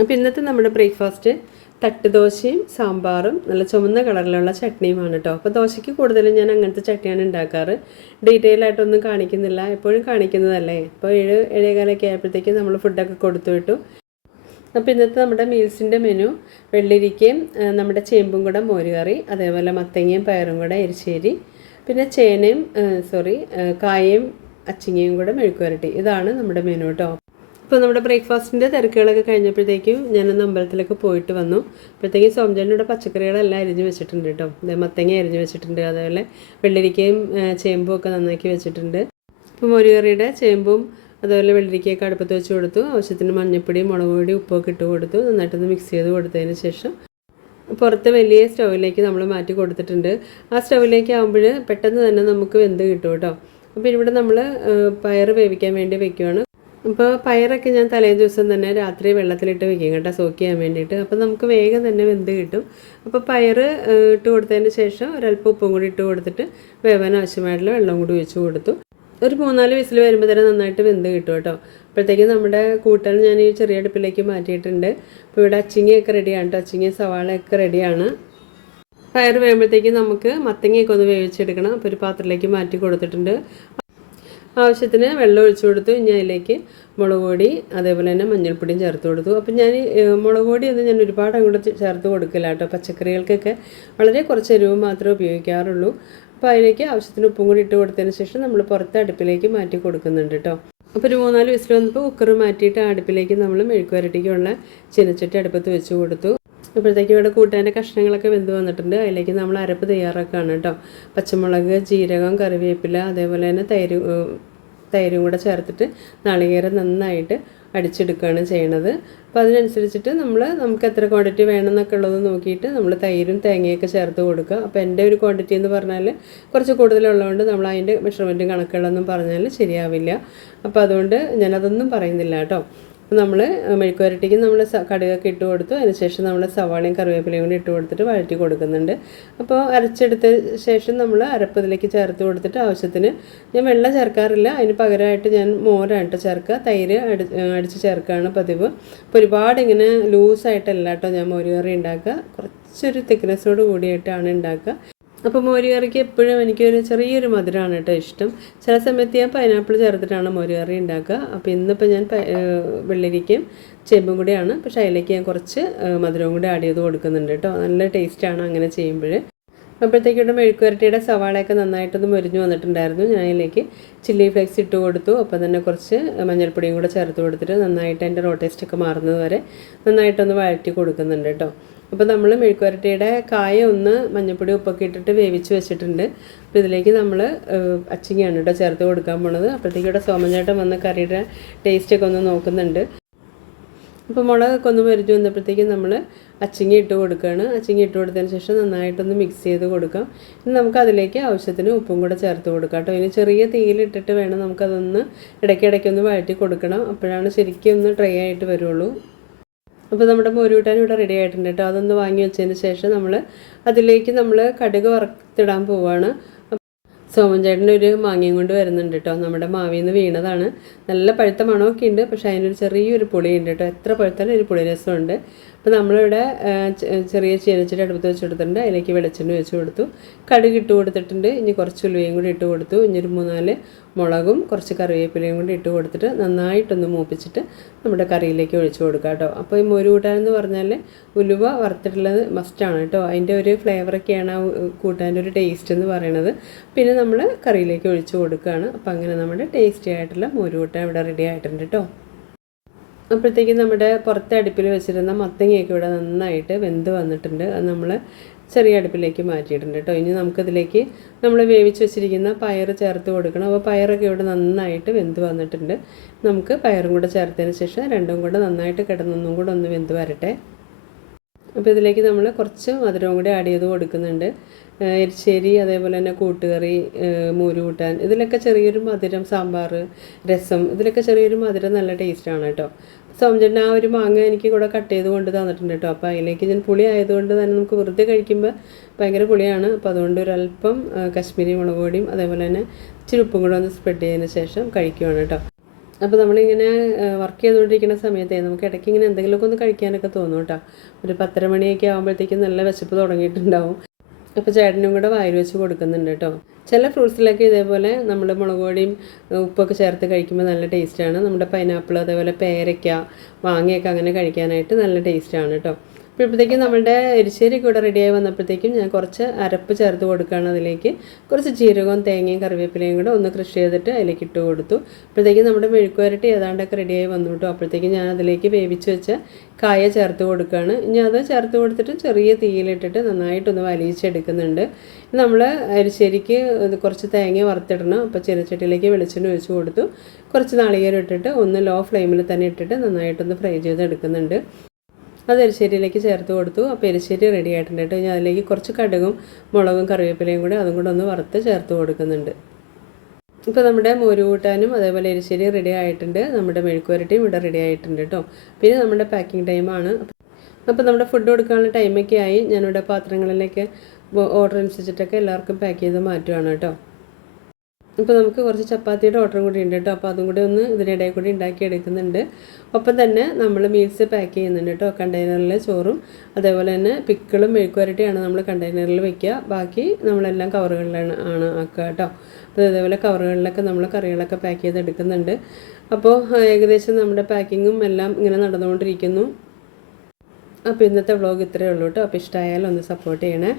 അപ്പോൾ ഇന്നത്തെ നമ്മുടെ ബ്രേക്ക്ഫാസ്റ്റ് തട്ട് ദോശയും സാമ്പാറും നല്ല ചുമന്ന കളറിലുള്ള ചട്നിയുമാണ് കേട്ടോ. അപ്പോൾ ദോശയ്ക്ക് കൂടുതലും ഞാൻ അങ്ങനത്തെ ചട്നിയാണ് ഉണ്ടാക്കാറ്. ഡീറ്റെയിൽ ആയിട്ടൊന്നും കാണിക്കുന്നില്ല. എപ്പോഴും കാണിക്കുന്നതല്ലേ? ഇപ്പോൾ ഏഴ് ഏഴേകാലൊക്കെ ആയപ്പോഴത്തേക്കും നമ്മൾ ഫുഡൊക്കെ കൊടുത്തു വിട്ടു. അപ്പോൾ ഇന്നത്തെ നമ്മുടെ മീൽസിന്റെ മെനു വെള്ളിരിക്കയും നമ്മുടെ ചേമ്പും കൂടെ മോരുകറി അതേപോലെ മത്തങ്ങയും പയറും കൂടെ എരിശ്ശേരി പിന്നെ ചേനയും സോറി കായയും അച്ചിങ്ങയും കൂടെ മെഴുക്കുവരട്ടി. ഇതാണ് നമ്മുടെ മെനു കേട്ടോ ഇപ്പോൾ നമ്മുടെ ബ്രേക്ക്ഫാസ്റ്റിന്റെ തിരക്കുകളൊക്കെ കഴിഞ്ഞപ്പോഴത്തേക്കും ഞാനൊന്ന് അമ്പലത്തിലൊക്കെ പോയിട്ട് വന്നു. അപ്പോഴത്തേക്കും സോംചാനിയുടെ പച്ചക്കറികളെല്ലാം അരിഞ്ഞ് വെച്ചിട്ടുണ്ട് കേട്ടോ. മത്തങ്ങ അരിഞ്ഞ് വെച്ചിട്ടുണ്ട് അതേപോലെ വെള്ളരിക്കയും ചേമ്പും ഒക്കെ നന്നാക്കി വെച്ചിട്ടുണ്ട്. ഇപ്പോൾ മോരുകറിയുടെ ചേമ്പും അതുപോലെ വെള്ളരിക്കയൊക്കെ അടുപ്പത്ത് വെച്ച് കൊടുത്തു. ആവശ്യത്തിന് മഞ്ഞൾപ്പൊടി മുളക് പൊടി ഉപ്പൊക്കെ ഇട്ട് കൊടുത്തു. നന്നായിട്ടൊന്ന് മിക്സ് ചെയ്ത് കൊടുത്തതിന് ശേഷം പുറത്ത് വലിയ സ്റ്റൗവിലേക്ക് നമ്മൾ മാറ്റി കൊടുത്തിട്ടുണ്ട്. ആ സ്റ്റൗവിലേക്ക് ആകുമ്പോൾ പെട്ടെന്ന് തന്നെ നമുക്ക് വെന്ത് കിട്ടും കേട്ടോ. അപ്പോൾ ഇവിടെ നമ്മൾ പയർ വേവിക്കാൻ വേണ്ടി വെക്കുവാണ്. അപ്പോൾ പയറൊക്കെ ഞാൻ തലേ ദിവസം തന്നെ രാത്രി വെള്ളത്തിലിട്ട് വെക്കും കേട്ടോ സോക്ക് ചെയ്യാൻ വേണ്ടിയിട്ട്. അപ്പോൾ നമുക്ക് വേഗം തന്നെ വെന്ത് കിട്ടും. അപ്പോൾ പയർ ഇട്ട് കൊടുത്തതിന് ശേഷം ഒരല്പം ഉപ്പും കൂടി ഇട്ട് കൊടുത്തിട്ട് വേവാൻ ആവശ്യമായിട്ടുള്ള വെള്ളം കൂടി ഒഴിച്ച് കൊടുത്തു. ഒരു മൂന്നാൽ വിസിൽ വരുമ്പോൾ തന്നെ നന്നായിട്ട് വെന്ത് കിട്ടും കേട്ടോ. അപ്പോഴത്തേക്കും നമ്മുടെ കൂട്ടൽ ഞാൻ ഈ ചെറിയ അടുപ്പിലേക്ക് മാറ്റിയിട്ടുണ്ട്. അപ്പോൾ ഇവിടെ അച്ചിങ്ങയൊക്കെ റെഡിയാണ് കേട്ടോ അച്ചിങ്ങ സവാളയൊക്കെ റെഡിയാണ് പയർ വേകുമ്പോഴത്തേക്കും നമുക്ക് മത്തങ്ങയൊക്കെ ഒന്ന് വേവിച്ചെടുക്കണം. അപ്പോൾ ഒരു പാത്രത്തിലേക്ക് മാറ്റി കൊടുത്തിട്ടുണ്ട്. ആവശ്യത്തിന് വെള്ളം ഒഴിച്ചു കൊടുത്തു. ഇനി അതിലേക്ക് മുളക് പൊടി അതേപോലെ തന്നെ മഞ്ഞൾപ്പൊടിയും ചേർത്ത് കൊടുത്തു. അപ്പം ഞാൻ മുളക് പൊടി ഒന്നും ഞാൻ ഒരുപാട് അങ്ങോട്ട് ചേർത്ത് കൊടുക്കില്ല കേട്ടോ. പച്ചക്കറികൾക്കൊക്കെ വളരെ കുറച്ച് എരിവ് മാത്രമേ ഉപയോഗിക്കാറുള്ളൂ. അപ്പോൾ അതിലേക്ക് ആവശ്യത്തിന് ഉപ്പും കൂടി ഇട്ട് കൊടുത്തതിന് ശേഷം നമ്മൾ പുറത്ത് അടുപ്പിലേക്ക് മാറ്റി കൊടുക്കുന്നുണ്ട് കേട്ടോ. അപ്പോൾ ഒരു മൂന്നാൽ വിസിൽ വന്നപ്പോൾ കുക്കർ മാറ്റിയിട്ട് അടുപ്പിലേക്ക് നമ്മൾ മെഴുക്കുവരട്ടിക്കുള്ള ചിനച്ചിട്ട് അടുപ്പത്ത് വെച്ച് കൊടുത്തു. അപ്പോഴത്തേക്കും ഇവിടെ കൂട്ടാന്റെ കഷ്ണങ്ങളൊക്കെ വെന്ത് വന്നിട്ടുണ്ട്. അതിലേക്ക് നമ്മൾ അരപ്പ് തയ്യാറാക്കുകയാണ് കേട്ടോ. പച്ചമുളക് ജീരകം കറിവേപ്പില അതേപോലെ തന്നെ തൈര് തൈരും കൂടെ ചേർത്തിട്ട് നാളികേരം നന്നായിട്ട് അടിച്ചെടുക്കുകയാണ് ചെയ്യണത്. അപ്പോൾ അതിനനുസരിച്ചിട്ട് നമ്മൾ നമുക്ക് എത്ര ക്വാണ്ടിറ്റി വേണമെന്നൊക്കെ ഉള്ളത് നോക്കിയിട്ട് നമ്മൾ തൈരും തേങ്ങയൊക്കെ ചേർത്ത് കൊടുക്കുക. അപ്പോൾ എന്റെ ഒരു ക്വാണ്ടിറ്റി എന്ന് പറഞ്ഞാൽ കുറച്ച് കൂടുതലുള്ളതുകൊണ്ട് നമ്മൾ അതിന്റെ മെഷർമെന്റും കണക്കുകളൊന്നും പറഞ്ഞാൽ ശരിയാവില്ല. അപ്പോൾ അതുകൊണ്ട് ഞാനതൊന്നും പറയുന്നില്ല കേട്ടോ. അപ്പോൾ നമ്മൾ മെഴുക്ക് വരട്ടിക്ക് നമ്മൾ കടുകൊക്കെ ഇട്ട് കൊടുത്തു. അതിനുശേഷം നമ്മൾ സവാളയും കറിവേപ്പിലയും കൂടി ഇട്ട് കൊടുത്തിട്ട് വഴറ്റി കൊടുക്കുന്നുണ്ട്. അപ്പോൾ അരച്ചെടുത്ത ശേഷം നമ്മൾ അരപ്പതിലേക്ക് ചേർത്ത് കൊടുത്തിട്ട് ആവശ്യത്തിന് ഞാൻ വെള്ളം ചേർക്കാറില്ല. അതിന് പകരമായിട്ട് ഞാൻ മോരായിട്ട് ചേർക്കുക തൈര് അടി അടിച്ച് ചേർക്കുകയാണ് പതിവ്. അപ്പോൾ ഒരുപാട് ഇങ്ങനെ ലൂസായിട്ടല്ല കേട്ടോ ഞാൻ മോര് കറി ഉണ്ടാക്കുക. കുറച്ചൊരു തിക്നെസ്സോട് കൂടിയിട്ടാണ് ഉണ്ടാക്കുക. അപ്പോൾ മോരുകറിക്ക് എപ്പോഴും എനിക്കൊരു ചെറിയൊരു മധുരമാണ് കേട്ടോ ഇഷ്ടം. ചില സമയത്ത് ഞാൻ പൈനാപ്പിൾ ചേർത്തിട്ടാണ് മോരുകറി ഉണ്ടാക്കുക. അപ്പോൾ ഇന്നിപ്പോൾ ഞാൻ വെള്ളരിക്കയും ചേമ്പും കൂടിയാണ്. പക്ഷേ അതിലേക്ക് ഞാൻ കുറച്ച് മധുരവും കൂടി ആഡ് ചെയ്ത് കൊടുക്കുന്നുണ്ട് കേട്ടോ. നല്ല ടേസ്റ്റാണ് അങ്ങനെ ചെയ്യുമ്പോൾ. അപ്പോഴത്തേക്കും മെഴുക്കുവരട്ടിയുടെ മെഴുക്ക് വരട്ടിയുടെ സവാളയൊക്കെ നന്നായിട്ടൊന്ന് മൊരിഞ്ഞു വന്നിട്ടുണ്ടായിരുന്നു. ഞാൻ അതിലേക്ക് ചില്ലി ഫ്ലേക്സ് ഇട്ട് കൊടുത്തു. അപ്പം തന്നെ കുറച്ച് മഞ്ഞൾപ്പൊടിയും കൂടെ ചേർത്ത് കൊടുത്തിട്ട് നന്നായിട്ട് അതിന്റെ റോ ടേസ്റ്റ് ഒക്കെ മാറുന്നത് വരെ നന്നായിട്ടൊന്ന് വഴറ്റി കൊടുക്കുന്നുണ്ട് കേട്ടോ അപ്പോൾ നമ്മൾ മെഴുക്ക് വരട്ടിയുടെ കായ ഒന്ന് മഞ്ഞൾപ്പൊടി ഉപ്പൊക്കെ ഇട്ടിട്ട് വേവിച്ച് വെച്ചിട്ടുണ്ട്. അപ്പോൾ ഇതിലേക്ക് നമ്മൾ അച്ചിങ്ങയാണ് കേട്ടോ ചേർത്ത് കൊടുക്കാൻ പോണത്. അപ്പോഴത്തേക്കും ഇവിടെ സോമഞ്ചേട്ടൻ വന്ന് കറിയുടെ ടേസ്റ്റൊക്കെ ഒന്ന് നോക്കുന്നുണ്ട്. അപ്പോൾ മുളകൊക്കെ ഒന്ന് മരിച്ചു വന്നപ്പോഴത്തേക്കും നമ്മൾ അച്ചിങ്ങ ഇട്ട് കൊടുക്കുകയാണ് അച്ചിങ്ങി ഇട്ട് കൊടുത്തതിന് ശേഷം നന്നായിട്ടൊന്ന് മിക്സ് ചെയ്ത് കൊടുക്കാം. ഇനി നമുക്ക് അതിലേക്ക് ആവശ്യത്തിന് ഉപ്പും കൂടെ ചേർത്ത് കൊടുക്കാം കേട്ടോ. ഇനി ചെറിയ തീയിലിട്ടിട്ട് വേണം നമുക്കതൊന്ന് ഇടയ്ക്കിടയ്ക്കൊന്ന് വഴറ്റി കൊടുക്കണം. അപ്പോഴാണ് ശരിക്കും ഒന്ന് ഡ്രൈ ആയിട്ട് വരുള്ളൂ. അപ്പോൾ നമ്മുടെ മോരുകൂട്ടാൻ ഇവിടെ റെഡി ആയിട്ടുണ്ട് കേട്ടോ. അതൊന്ന് വാങ്ങി വെച്ചതിന് ശേഷം നമ്മൾ അതിലേക്ക് നമ്മൾ കടുക് വറുത്തിടാൻ പോവുകയാണ് സോമൻ ഒരു മാങ്ങയും കൊണ്ട് വരുന്നുണ്ട് കേട്ടോ. നമ്മുടെ മാവിൽ നിന്ന് വീണതാണ്. നല്ല പഴുത്ത മണമൊക്കെ ഉണ്ട് പക്ഷേ അതിനൊരു ചെറിയൊരു പുളിയുണ്ട് കേട്ടോ. എത്ര പഴുത്താലും ഒരു പുളി രസമുണ്ട്. അപ്പോൾ നമ്മളിവിടെ ചെറിയ ചീനച്ചിട്ട് അടുപ്പത്ത് വെച്ച് കൊടുത്തിട്ടുണ്ട്. അതിലേക്ക് വെളിച്ചെണ്ണ വെച്ച് കൊടുത്തു. കടുക് ഇട്ട് കൊടുത്തിട്ടുണ്ട്. ഇനി കുറച്ച് ഉലുവയും കൂടി ഇട്ട് കൊടുത്തു. ഇനി ഒരു മൂന്നാൽ മുളകും കുറച്ച് കറിവേപ്പിലയും കൂടി ഇട്ട് കൊടുത്തിട്ട് നന്നായിട്ടൊന്ന് മൂപ്പിച്ചിട്ട് നമ്മുടെ കറിയിലേക്ക് ഒഴിച്ചു കൊടുക്കുക കേട്ടോ. അപ്പോൾ ഈ മോര് കൂട്ടാനെന്ന് പറഞ്ഞാൽ ഉലുവ വറുത്തിട്ടുള്ളത് മസ്റ്റാണ് കേട്ടോ. അതിന്റെ ഒരു ഫ്ലേവറൊക്കെയാണ് ആ കൂട്ടാന്റെ ഒരു ടേസ്റ്റ് എന്ന് പറയണത്. പിന്നെ നമ്മൾ കറിയിലേക്ക് ഒഴിച്ചു കൊടുക്കുകയാണ്. അപ്പോൾ അങ്ങനെ നമ്മുടെ ടേസ്റ്റി ആയിട്ടുള്ള മോര് കൂട്ടാൻ ഇവിടെ റെഡി ആയിട്ടുണ്ട് കേട്ടോ. അപ്പോഴത്തേക്കും നമ്മുടെ പുറത്തെ അടുപ്പിൽ വെച്ചിരുന്ന മത്തങ്ങയൊക്കെ ഇവിടെ നന്നായിട്ട് വെന്ത് വന്നിട്ടുണ്ട്. അത് നമ്മൾ ചെറിയ അടുപ്പിലേക്ക് മാറ്റിയിട്ടുണ്ട് കേട്ടോ. ഇനി നമുക്കതിലേക്ക് നമ്മൾ വേവിച്ച് വെച്ചിരിക്കുന്ന പയർ ചേർത്ത് കൊടുക്കണം. അപ്പോൾ പയറൊക്കെ ഇവിടെ നന്നായിട്ട് വെന്ത് വന്നിട്ടുണ്ട്. നമുക്ക് പയറും കൂടെ ചേർത്തതിന് ശേഷം രണ്ടും കൂടെ നന്നായിട്ട് കിടന്നൊന്നും കൂടെ ഒന്ന് വെന്ത് വരട്ടെ. അപ്പോൾ ഇതിലേക്ക് നമ്മൾ കുറച്ച് മധുരവും കൂടി ആഡ് ചെയ്ത് കൊടുക്കുന്നുണ്ട്. എരിശ്ശേരി അതേപോലെ തന്നെ കൂട്ടുകറി മൂര് കൂട്ടാൻ. ഇതിലൊക്കെ ചെറിയൊരു മധുരം സാമ്പാർ രസം. ഇതിലൊക്കെ ചെറിയൊരു മധുരം നല്ല ടേസ്റ്റാണ് കേട്ടോ. സോമചേട്ടൻ ആ ഒരു മാങ്ങ എനിക്ക് കൂടെ കട്ട് ചെയ്ത് കൊണ്ട് തന്നിട്ടുണ്ട് കേട്ടോ. അപ്പോൾ അതിലേക്ക് ഞാൻ പുളി ആയതുകൊണ്ട് തന്നെ നമുക്ക് വെറുതെ കഴിക്കുമ്പോൾ ഭയങ്കര പുളിയാണ്. അപ്പോൾ അതുകൊണ്ട് ഒരല്പം കശ്മീരി മുളക് പൊടിയും അതേപോലെ തന്നെ ഇച്ചിരി ഉപ്പും കൂടെ ഒന്ന് സ്പ്രെഡ് ചെയ്തതിന് ശേഷം കഴിക്കുവാണ് കേട്ടോ. അപ്പോൾ നമ്മളിങ്ങനെ വർക്ക് ചെയ്തുകൊണ്ടിരിക്കുന്ന സമയത്തേ നമുക്ക് ഇടയ്ക്ക് ഇങ്ങനെ എന്തെങ്കിലുമൊക്കെ ഒന്ന് കഴിക്കാനൊക്കെ തോന്നും കേട്ടോ. ഒരു പത്തര മണിയൊക്കെ ആകുമ്പോഴത്തേക്കും നല്ല വിശപ്പ് തുടങ്ങിയിട്ടുണ്ടാവും. അപ്പോൾ ചേട്ടനും കൂടെ വായിൽ വെച്ച് കൊടുക്കുന്നുണ്ട് കേട്ടോ. ചില ഫ്രൂട്ട്സിലൊക്കെ ഇതേപോലെ നമ്മൾ മുളക് പൊടിയും ഉപ്പൊക്കെ ചേർത്ത് കഴിക്കുമ്പോൾ നല്ല ടേസ്റ്റാണ് നമ്മുടെ പൈനാപ്പിൾ അതേപോലെ പേരയ്ക്ക വാങ്ങയൊക്കെ അങ്ങനെ കഴിക്കാനായിട്ട് നല്ല ടേസ്റ്റാണ് കേട്ടോ. അപ്പോഴത്തേക്കും നമ്മുടെ എരിശ്ശേരിയൊക്കെ ഇവിടെ റെഡിയായി വന്നപ്പോഴത്തേക്കും ഞാൻ കുറച്ച് അരപ്പ് ചേർത്ത് കൊടുക്കുകയാണ് അതിലേക്ക്. കുറച്ച് ജീരകവും തേങ്ങയും കറിവേപ്പിലയും കൂടെ ഒന്ന് കൃഷി ചെയ്തിട്ട് അതിലേക്ക് ഇട്ട് കൊടുത്തു. അപ്പോഴത്തേക്കും നമ്മുടെ മെഴുക്കുവരട്ടി ഏതാണ്ടൊക്കെ റെഡിയായി വന്നു കേട്ടോ. അപ്പോഴത്തേക്കും ഞാൻ അതിലേക്ക് വേവിച്ച് വെച്ച കായ ചേർത്ത് കൊടുക്കുകയാണ്. ഇനി അത് ചേർത്ത് കൊടുത്തിട്ട് ചെറിയ തീയിലിട്ടിട്ട് നന്നായിട്ടൊന്ന് വലിയിച്ചെടുക്കുന്നുണ്ട് നമ്മൾ അരിശ്ശേരിക്ക് കുറച്ച് തേങ്ങ വറുത്തിടണം. അപ്പോൾ ചെറുച്ചട്ടിയിലേക്ക് വെളിച്ചെണ്ണ ഒഴിച്ച് കൊടുത്തു. കുറച്ച് നാളികേരം ഇട്ടിട്ട് ഒന്ന് ലോ ഫ്ലെയിമിൽ തന്നെ ഇട്ടിട്ട് നന്നായിട്ടൊന്ന് ഫ്രൈ ചെയ്തെടുക്കുന്നുണ്ട്. അത് എരിശ്ശേരിയിലേക്ക് ചേർത്ത് കൊടുത്തു. അപ്പോൾ എരിശ്ശേരി റെഡി ആയിട്ടുണ്ട് കേട്ടോ. ഞാൻ അതിലേക്ക് കുറച്ച് കടുകും മുളകും കറിവേപ്പിലയും കൂടി അതും കൂടെ ഒന്ന് വറുത്ത് ചേർത്ത് കൊടുക്കുന്നുണ്ട്. ഇപ്പോൾ നമ്മുടെ മോര് കൂട്ടാനും അതേപോലെ എരിശ്ശേരി റെഡി ആയിട്ടുണ്ട്. നമ്മുടെ മെഴുക്കുവരട്ടിയും ഇവിടെ റെഡി ആയിട്ടുണ്ട് കേട്ടോ. പിന്നെ നമ്മുടെ പാക്കിംഗ് ടൈമാണ് അപ്പോൾ നമ്മുടെ ഫുഡ് കൊടുക്കാനുള്ള ടൈമൊക്കെ ആയി. ഞാനിവിടെ പാത്രങ്ങളിലേക്ക് ഓർഡർ അനുസരിച്ചിട്ടൊക്കെ എല്ലാവർക്കും പാക്ക് ചെയ്ത് മാറ്റുകയാണ് കേട്ടോ. ഇപ്പോൾ നമുക്ക് കുറച്ച് ചപ്പാത്തിയുടെ ഓർഡറും കൂടി ഉണ്ട് കേട്ടോ. അപ്പോൾ അതും കൂടി ഒന്ന് ഇതിനിടയിൽ കൂടി ഉണ്ടാക്കി എടുക്കുന്നുണ്ട്. ഒപ്പം തന്നെ നമ്മൾ മീൽസ് പാക്ക് ചെയ്യുന്നുണ്ട് കേട്ടോ കണ്ടെയ്നറിൽ ചോറും അതേപോലെ തന്നെ പിക്കിളും മെഴുക്കുവരട്ടിയാണ് നമ്മൾ കണ്ടെയ്നറിൽ വെക്കുക. ബാക്കി നമ്മളെല്ലാം കവറുകളിലാണ് ആണ് ആക്കുക കേട്ടോ. അപ്പോൾ ഇതേപോലെ കവറുകളിലൊക്കെ നമ്മൾ കറികളൊക്കെ പാക്ക് ചെയ്ത് എടുക്കുന്നുണ്ട് അപ്പോൾ ഏകദേശം നമ്മുടെ പാക്കിങ്ങും എല്ലാം ഇങ്ങനെ നടന്നുകൊണ്ടിരിക്കുന്നു. അപ്പോൾ ഇന്നത്തെ വ്ളോഗ് ഇത്രയേ ഉള്ളൂ കേട്ടോ. അപ്പോൾ ഇഷ്ടമായാലും ഒന്ന് സപ്പോർട്ട് ചെയ്യണേ.